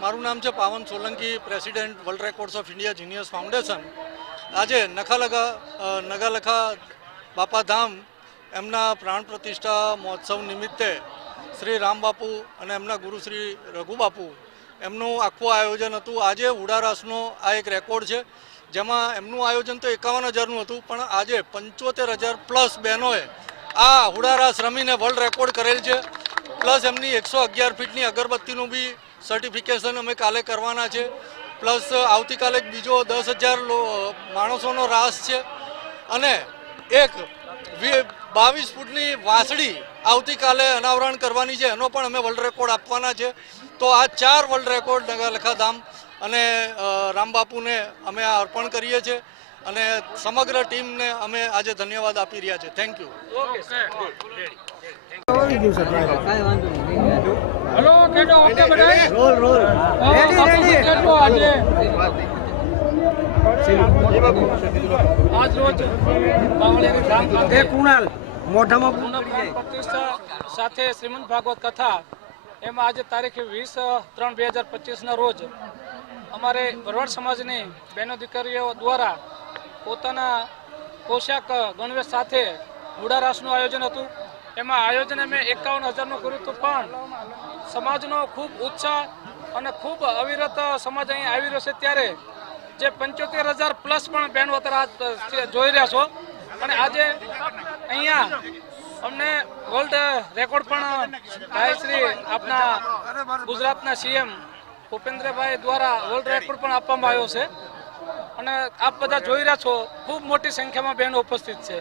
મારું નામ છે Pavan Solanki, president world records of India genius foundation. આજે નખાલખા નગાલખા બાપાધામ એમના પ્રાણ પ્રતિષ્ઠા મહોત્સવ નિમિત્તે શ્રી રામ બાપુ અને એમના ગુરુ શ્રી રઘુબાપુ એમનું આખું આયોજન હતું. આજે ઉડારાસનો આ એક રેકોર્ડ છે, જેમાં એમનું આયોજન તો એકાવન હજારનું હતું, પણ આજે પંચોતેર હજાર પ્લસ બહેનોએ આ હુડારાસ રમીને વર્લ્ડ રેકોર્ડ કરેલ છે. પ્લસ એમની એકસો અગિયાર ફીટની અગરબત્તીનું બી સર્ટિફિકેશન અમે કાલે કરવાના છે. પ્લસ આવતીકાલે બીજો દસ હજાર માણસોનો રાસ છે. અને એક બાવીસ ફૂટની વાંસળી આવતીકાલે અનાવરણ કરવાની છે. એનો પણ અમે વર્લ્ડ રેકોર્ડ આપવાના છે. તો આ ચાર વર્લ્ડ રેકોર્ડ નગરલખા ધામ અને રામબાપુને અમે અર્પણ કરીએ છીએ. અને સમગ્ર ટીમને અમે આજે ધન્યવાદ આપી રહ્યા છે થેન્ક યુ હલો ઓકે બધા રોલ રોલ. રેડી રેડી આજે? આજ રોજ બાવળિયાની ધામ ખાતે કુણાલ મોઢામાં પૂર્ણ પ્રાણ પ્રતિષ્ઠા સાથે શ્રીમંત ભાગવત કથા એમાં આજે તારીખ વીસ ત્રણ બે હજાર પચીસના રોજ અમારે ભરવાડ સમાજની બહેનો દીકરીઓ દ્વારા પોતાના પોશાક ગણવેશ સાથે હુડારાસનું આયોજન હતું. એમાં આયોજન અમે એકાવન હજારનું કર્યું હતું, પણ સમાજનો ખૂબ ઉત્સાહ અને ખૂબ અવિરત સમાજ અહીં આવી રહ્યો છે. ત્યારે જે પંચોતેર હજાર પ્લસ પણ બહેનો અત્યારે જોઈ રહ્યા છો. અને આજે અહીંયા અમને વર્લ્ડ રેકોર્ડ પણ ભાઈ શ્રી આપના ગુજરાતના સીએમ ભૂપેન્દ્રભાઈ દ્વારા વર્લ્ડ રેકોર્ડ પણ આપવામાં આવ્યો છે. અને આપ બધા જોઈ રહ્યા છો ખૂબ મોટી સંખ્યામાં બહેનો ઉપસ્થિત છે.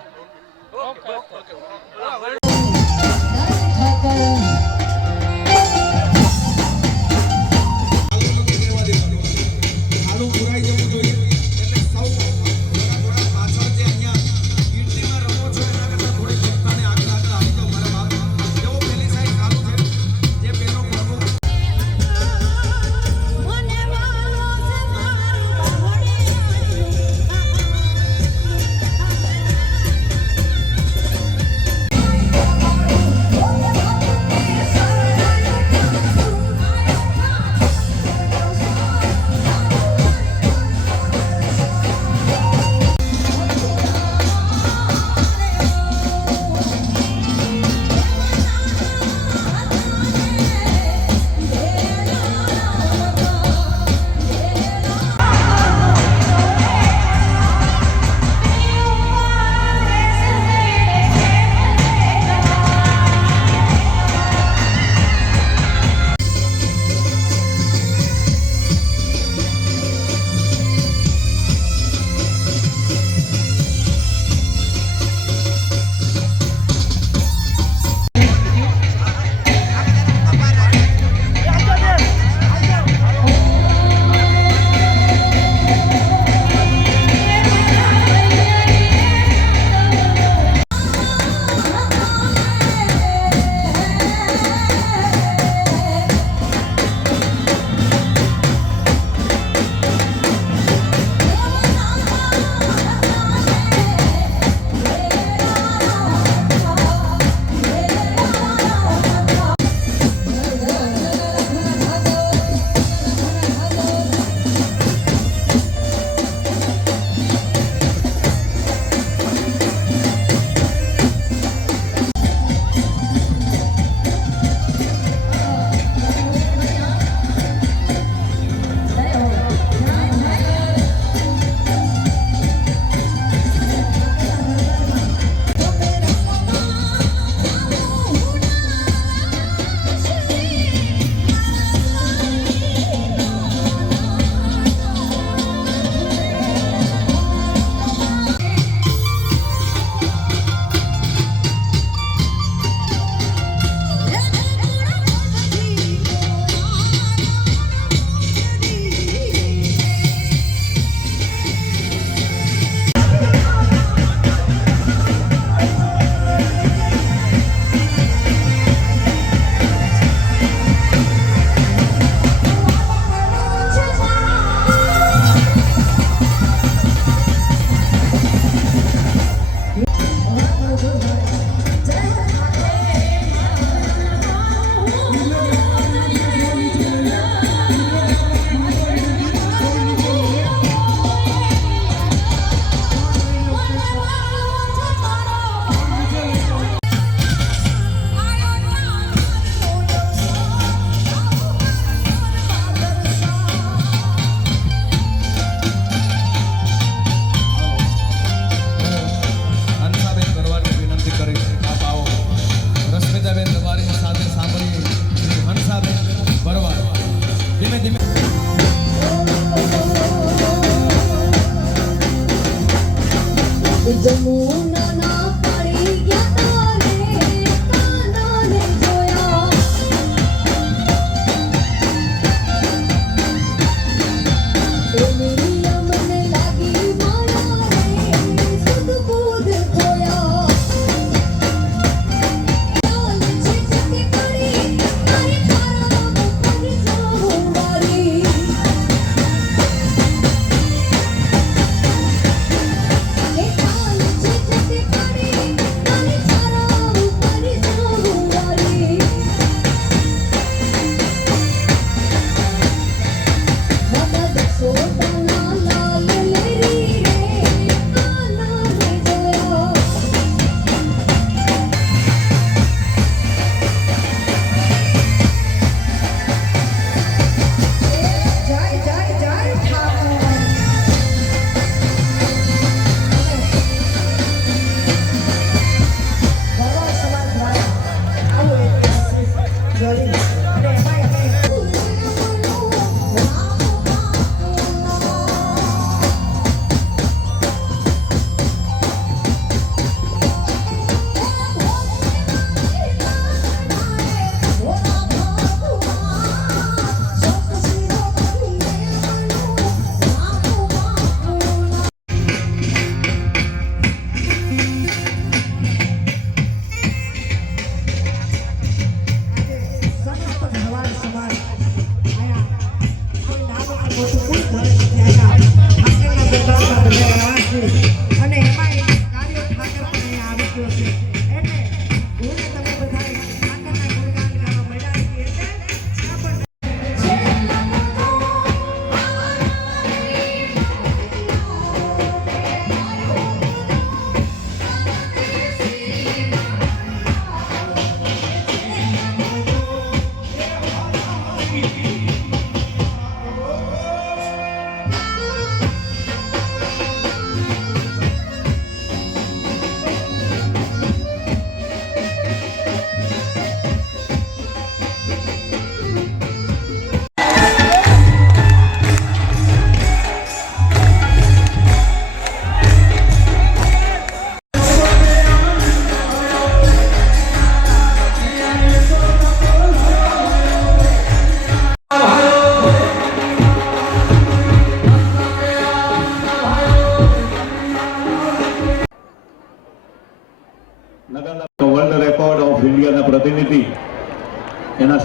Thank you.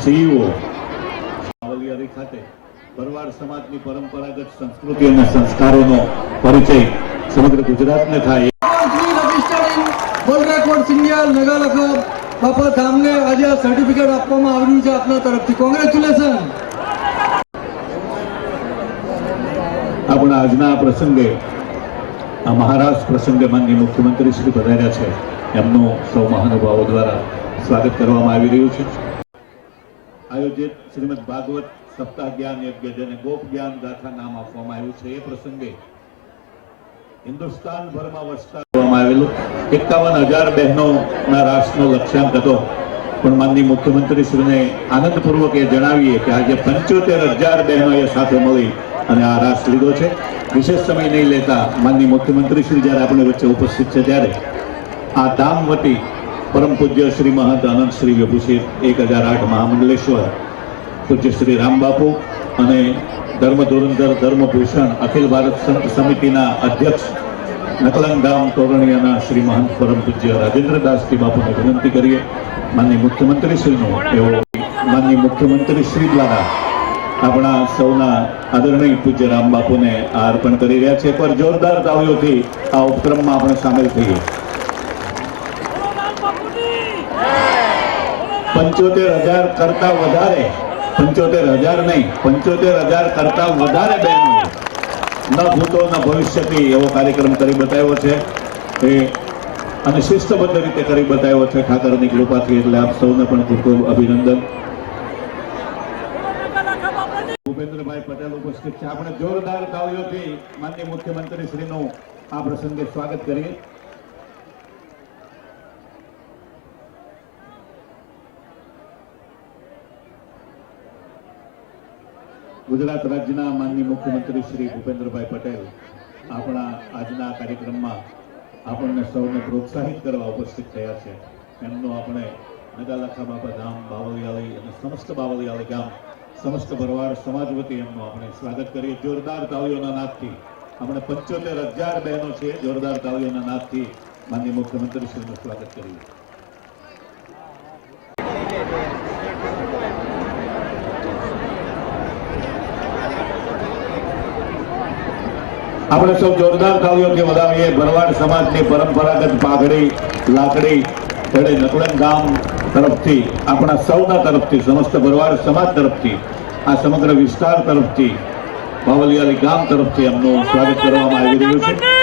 સીઈઓ સાવલિયારી ખાતે ભરવાડ સમાજની પરંપરાગત સંસ્કૃતિ અને સંસ્કારોનો પરિચય સમગ્ર ગુજરાતને થાય. Shri registered in world record senior Nagalakha Bapa ધામને આજે આ સર્ટિફિકેટ આપવામાં આવ્યું છે આપના તરફથી. કોંગ્રેચ્યુલેશન આપણા આજના આ પ્રસંગે આ મહારાષ્ટ્ર પ્રસંગે માનનીય મુખ્યમંત્રી શ્રી પધાર્યા છે. એમનું સૌ મહાનુભાવો દ્વારા સ્વાગત કરવામાં આવી રહ્યું છે. આયોજિત શ્રીમદ ભાગવત સપ્તાહ જ્ઞાન યજ્ઞ જેને ગોપ જ્ઞાન ગાથા નામ આપવામાં આવ્યું છે. એ પ્રસંગે હિન્દુસ્તાન ભરમાં વસતા આવેલું. એકાવન હજાર બહેનોના રાષ્ટ્રનો લક્ષ્યાંક હતો. પણ માનની મુખ્યમંત્રી શ્રીને આનંદપૂર્વક એ જણાવીએ કે આજે પંચોતેર હજાર બહેનોએ સાથે મળી અને આ રાસ લીધો છે. વિશેષ સમય નહીં લેતા માનની મુખ્યમંત્રી શ્રી જ્યારે આપણી વચ્ચે ઉપસ્થિત છે ત્યારે આ ધામ વતી પરમ પૂજ્ય શ્રી મહંત અનંત શ્રી વિભૂષિત એક હજાર આઠ મહામંડલેશ્વર, પૂજ્ય શ્રી રામબાપુ અને ધર્મ ધુરંધર ધર્મભૂષણ અખિલ ભારત સંત સમિતિના અધ્યક્ષ નકલંગધામ તોરણિયાના શ્રી મહંત પરમ પૂજ્ય રાજેન્દ્રદાસજી બાપુને વિનંતી કરીએ. માનની મુખ્યમંત્રી શ્રીનો એવો માનની મુખ્યમંત્રી શ્રી દ્વારા આપણા સૌના આદરણીય પૂજ્ય રામ બાપુને આ અર્પણ કરી રહ્યા છે. પર જોરદાર તાળીઓથી આ ઉપક્રમમાં આપણે સામેલ થઈએ. પંચોતેર હજાર કરતા વધારે. પંચોતેર હજાર નહીં, પંચોતેર હજાર કરતા વધારે બહેનો ન ભૂતો, ન ભવિષ્યથી એવો કાર્યક્રમ કરી બતાવ્યો છે. એ અને શિસ્તબદ્ધ રીતે કરી બતાવ્યો છે. ઠાકરની કૃપાથી એટલે આપ સૌને પણ ખૂબ ખૂબ અભિનંદન. ભૂપેન્દ્રભાઈ પટેલ ઉપસ્થિત છે. આપણે જોરદાર તાળીઓથી માનનીય મુખ્યમંત્રી શ્રીનું આ પ્રસંગે સ્વાગત કરીએ. ગુજરાત રાજ્યના માનનીય મુખ્યમંત્રી શ્રી ભૂપેન્દ્રભાઈ પટેલ આપણા આજના કાર્યક્રમમાં આપણને સૌને પ્રોત્સાહિત કરવા ઉપસ્થિત થયા છે. એમનો આપણે નગાલખા બાપા ધામ બાવલિયાળી અને સમસ્ત બાવલિયાળી ગામ, સમસ્ત ભરવાડ સમાજ વતી એમનું આપણે સ્વાગત કરીએ. જોરદાર તાળીઓના નાદથી આપણે પંચોતેર હજાર બહેનો છે. જોરદાર તાળીઓના નાદથી માનનીય મુખ્યમંત્રી શ્રીનું સ્વાગત કરીએ. આપણે સૌ જોરદાર તાળીઓથી વધાવીએ. ભરવાડ સમાજની પરંપરાગત પાઘડી, લાકડી વડે નકલન ગામ તરફથી, આપણા સૌના તરફથી, સમસ્ત ભરવાડ સમાજ તરફથી, આ સમગ્ર વિસ્તાર તરફથી, બાવલિયાળી ગામ તરફથી એમનું સ્વાગત કરવામાં આવી રહ્યું છે.